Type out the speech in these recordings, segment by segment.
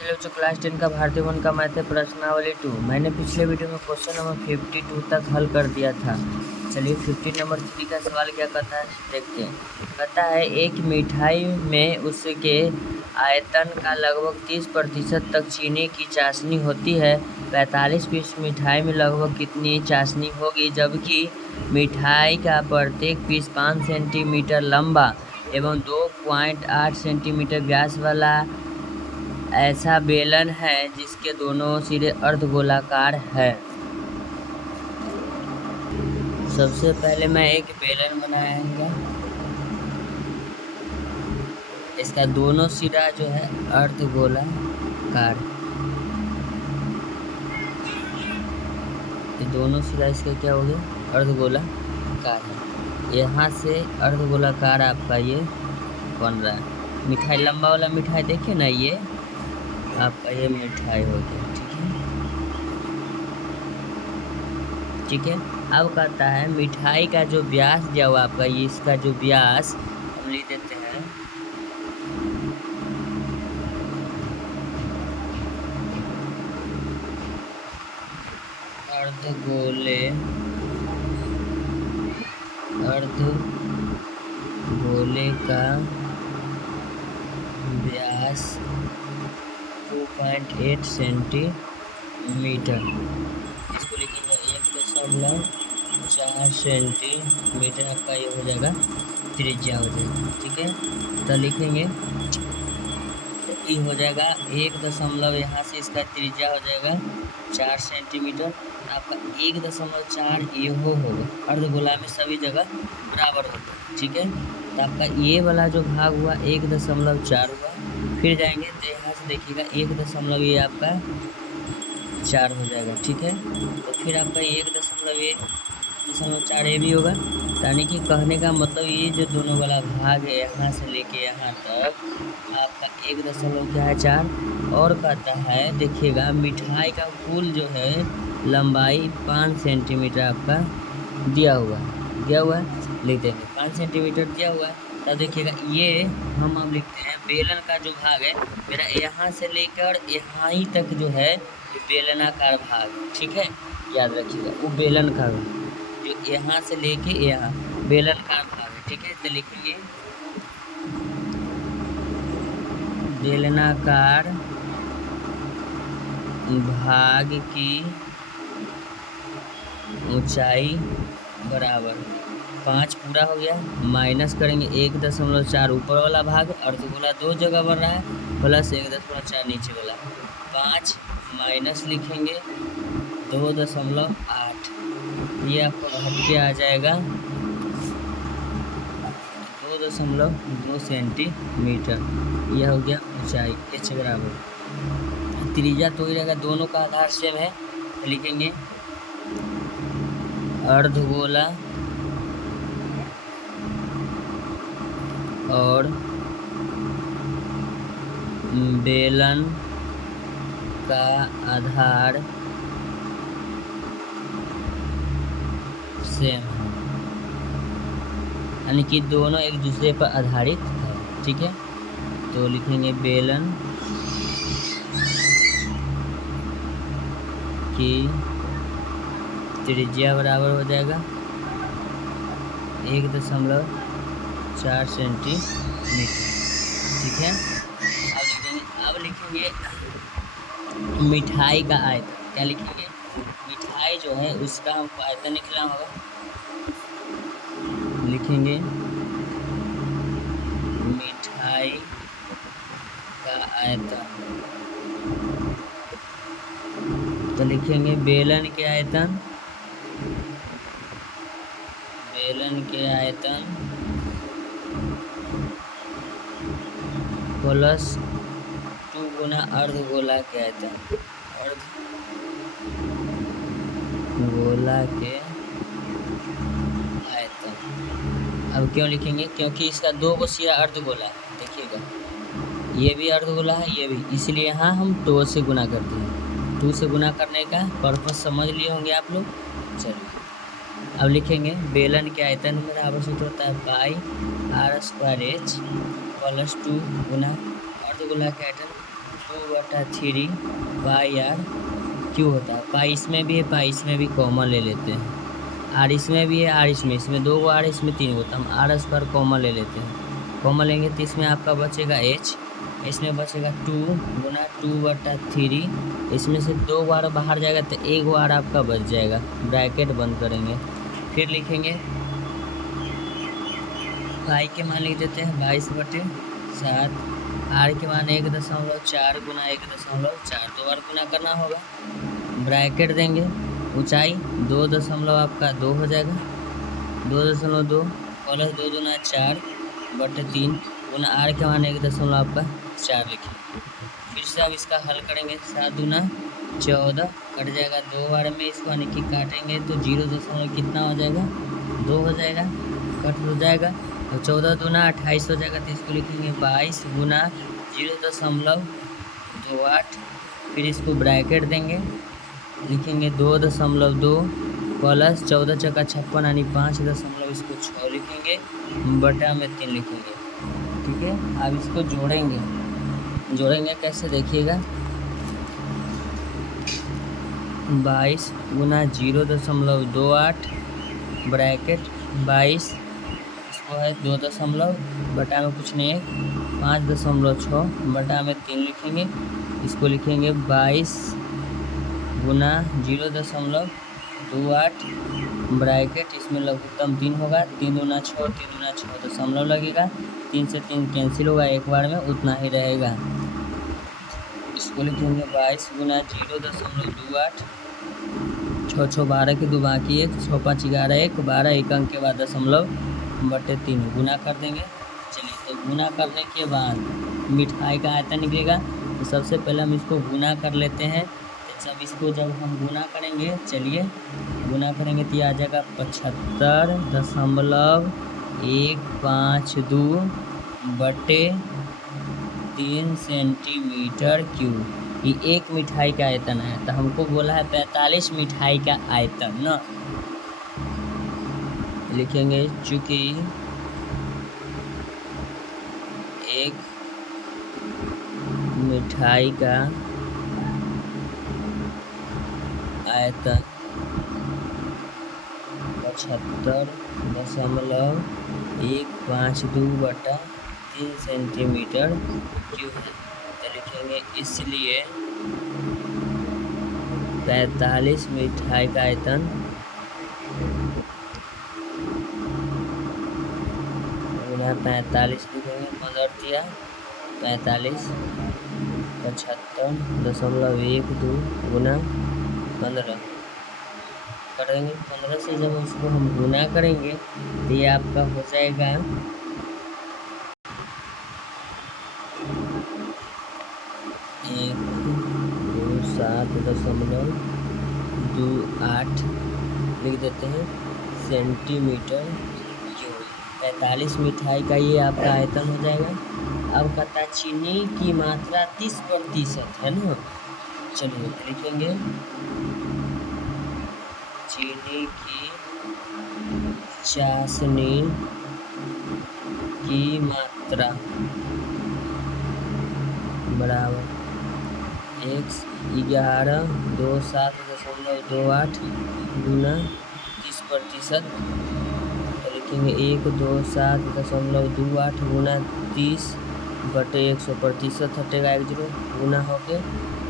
चलिए बच्चों, क्लास 10 का भारतीय वन का मैथ है प्रश्नावली 2। मैंने पिछले वीडियो में क्वेश्चन नंबर 52 तक हल कर दिया था। चलिए 50 नंबर 3 का सवाल क्या कहता है देखते हैं। कहता है एक मिठाई में उसके आयतन का लगभग 30% तक चीनी की चाशनी होती है। 45 पीस मिठाई में लगभग कितनी चाशनी होगी, जबकि मिठाई का प्रत्येक पीस 5 सेंटीमीटर लंबा एवं 2.8 सेंटीमीटर व्यास वाला ऐसा बेलन है जिसके दोनों सिरे अर्धगोलाकार है। सबसे पहले मैं एक बेलन बनाऊंगा, इसका दोनों सिरा जो है अर्धगोलाकार, ये दोनों सिरा इसका क्या हो गया, अर्धगोलाकार है। यहाँ से अर्धगोलाकार आपका ये बन रहा है। मिठाई लंबा वाला मिठाई देखिए ना, ये आपका ये मिठाई हो गया। ठीक है। अब कहता है मिठाई का जो व्यास दिया हुआ आपका, ये इसका जो व्यास हम लिख देते हैं अर्धगोले का व्यास 2.8 सेंटीमीटर, इसको लिखेंगे 1.4 सेंटीमीटर आपका ये हो जाएगा, त्रिज्या हो जाएगा। ठीक है, तो लिखेंगे ये हो जाएगा 1 यहाँ से इसका त्रिज्या हो जाएगा 4 सेंटीमीटर। आपका 1.4 ये होगा, अर्धगोला में सभी जगह बराबर होगा। ठीक है, तो आपका ये वाला जो भाग हुआ 1.4 हुआ। फिर जाएंगे तो यहाँ से देखिएगा 1 ये आपका 4 हो जाएगा। ठीक है, तो फिर आपका 1.4 ये भी होगा। यानी कि कहने का मतलब ये जो दोनों वाला भाग है यहाँ से लेके यहाँ तक आपका 1.4। और कहता है देखिएगा मिठाई का कुल जो है लंबाई 5 सेंटीमीटर आपका दिया हुआ है, लिख देंगे 5 सेंटीमीटर दिया हुआ है। तब देखिएगा ये हम अब लिखते हैं बेलन का जो भाग है मेरा यहाँ से लेकर यहाँ ही तक जो है बेलनाकार भाग। ठीक है, याद रखिएगा वो बेलन का भाग जो यहाँ से लेके यहाँ बेलनाकार भाग है। ठीक है, तो लिखेंगे बेलनाकार भाग की ऊंचाई बराबर 5 पूरा हो गया, माइनस करेंगे 1.4 ऊपर वाला भाग, अर्धगोला 2 जगह बन रहा है, प्लस 1.4 नीचे वाला 5 माइनस लिखेंगे 2.8, ये आपको घट के आ जाएगा 2.2 सेंटीमीटर। यह हो गया ऊंचाई h बराबर। त्रिज्या तो ही रहेगा, दोनों का आधार सेम है, लिखेंगे अर्धगोला और बेलन का आधार सेम है, यानी कि दोनों एक दूसरे पर आधारित है। ठीक है, तो लिखेंगे बेलन की त्रिज्या बराबर हो जाएगा 1.4 सेंटीमीटर। ठीक है, अब लिखेंगे मिठाई का आयतन। क्या लिखेंगे, मिठाई जो है उसका हमको आयतन निकलना होगा, लिखेंगे मिठाई का आयतन। तो लिखेंगे बेलन के आयतन प्लस 2 गुना अर्धगोला के आयतन, अर्धगोला के आयतन। अब क्यों लिखेंगे, क्योंकि इसका 2 को सिरा अर्धगोला है। देखिएगा ये भी अर्धगोला है, ये भी, इसलिए यहाँ हम 2 से गुना करते हैं। 2 से गुना करने का पर्पस समझ लिए होंगे आप लोग। चलिए अब लिखेंगे बेलन के आयतन बराबर सूत्र होता है पाई r² h प्लस 2 गुना अर्धगोला के आयतन 2/3 पाई आर क्यू होता है। पाई इसमें भी है, पाई इसमें भी, कॉमन ले लेते हैं। आर इसमें भी है, आर इसमें 2 आर, इसमें 3 होता है। हम आर स्क्वायर कॉमन ले लेते हैं। कॉमन लेंगे तो इसमें आपका बचेगा एच, इसमें बचेगा 2 गुना 2/3। इसमें से 2 बार बाहर जाएगा तो 1 बार आपका बच जाएगा। ब्रैकेट बंद करेंगे, फिर लिखेंगे पाई के मान लिख देते हैं 22/7। आर के मान 1.4 गुना 1.4, 2 बार गुना करना होगा। ब्रैकेट देंगे, ऊंचाई 2 हो जाएगा, 2.2 प्लस 2 दूना 4/3 गुना आर के मान 1.4 लिखें। फिर से अब इसका हल करेंगे, 7 दूना 14 कट जाएगा 2 बार में, इसको यानी कि काटेंगे तो 0 कितना हो जाएगा, 2 हो जाएगा, कट हो जाएगा। तो 14 दूना 28 हो जाएगा। तो इसको लिखेंगे 22 गुना 0.28। फिर इसको ब्रैकेट देंगे, लिखेंगे 2.2 प्लस 14 चौका 56 यानी 5 दशमलव इसको 6 लिखेंगे, बटा में 3 लिखेंगे। ठीक है, अब इसको जोड़ेंगे कैसे देखिएगा। 22 गुना 0.28 ब्रैकेट 22 इसको है 2 दशमलव, बटा में कुछ नहीं है 5.6 बटा में 3 लिखेंगे। इसको लिखेंगे 22 गुना 0.28 ब्रैकेट, इसमें लघुत्तम 3 होगा, 3 दूना 6, 3 दूना 6 दशमलव लगेगा, 3 से 3 कैंसिल होगा, एक बार में उतना ही रहेगा। इसको लिखेंगे 22 गुना 0.28, 6 6 12 की 2 बाकी 1, 6 5 11 1, 12 एक अंक के बाद दशमलव बटे 3 गुना कर देंगे। चलिए, तो गुना करने के बाद मिठाई का आयतन निकलेगा। तो सबसे पहले हम इसको गुना कर लेते हैं। तो सब इसको जब हम गुना करेंगे, चलिए गुना करेंगे तो आ जाएगा 75.152 बटे 3 सेंटीमीटर क्यूब। ये एक मिठाई का आयतन है। तो हमको बोला है 45 मिठाई का आयतन ना, लिखेंगे चूँकि एक मिठाई का आयतन 75.152 बटा 3 सेंटीमीटर क्यूब है। तो लिखेंगे इसलिए 45 मिठाई का आयतन 45 लिखेंगे, 15 दिया 45 75.12 गुना 15 करेंगे। 15 से जब उसको हम गुना करेंगे तो ये आपका हो जाएगा 127.28 लिख देते हैं सेंटीमीटर क्यूब। 45 मिठाई का ये आपका आयतन हो जाएगा। अब कहता है चीनी की मात्रा 30% है ना। चलिए लिखेंगे चीनी की चाशनी की मात्रा बराबर 1127.28 गुना 30%। लिखेंगे 127.28 गुना 30 बटे 100% हटेगा 1 0 गुना होके।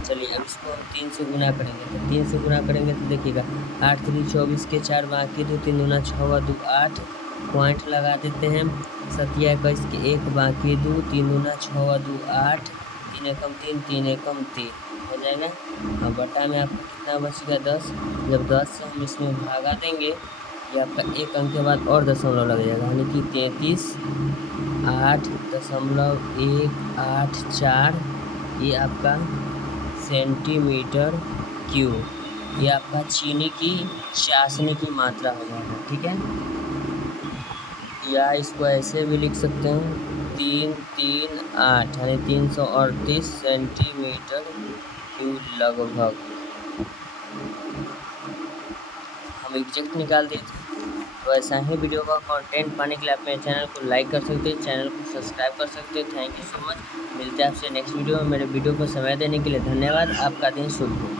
चलिए अब इसको हम 3 से गुना करेंगे। तो 3 से गुना करेंगे तो देखिएगा 8 3 24 के 4 बाकी 2 3 दूना 6 2 8 पॉइंट लगा देते हैं। 7 21 के 1 बाकी 2 3 दूना 6 2 8 3 एकम 3 3 एकम 3 हो जाएगा। अब बटा में आपको कितना बचेगा 10। जब 10 से हम इसमें भागा देंगे ये आपका एक अंक के बाद और दशमलव लग जाएगा, यानी कि 33.8.184 ये आपका सेंटीमीटर क्यूब, ये आपका चीनी की चाशनी की मात्रा हो जाएगा। ठीक है, या इसको ऐसे भी लिख सकते हैं 338 यानी 338 सेंटीमीटर क्यूब लगभग। हम एग्जैक्ट निकाल दिए थे। तो ऐसा ही वीडियो का कंटेंट पाने के लिए आप मेरे चैनल को लाइक कर सकते हैं, चैनल को सब्सक्राइब कर सकते हैं। Thank you so much. मिलते हैं आपसे नेक्स्ट वीडियो में। मेरे वीडियो को समय देने के लिए धन्यवाद। आपका दिन शुभ हो।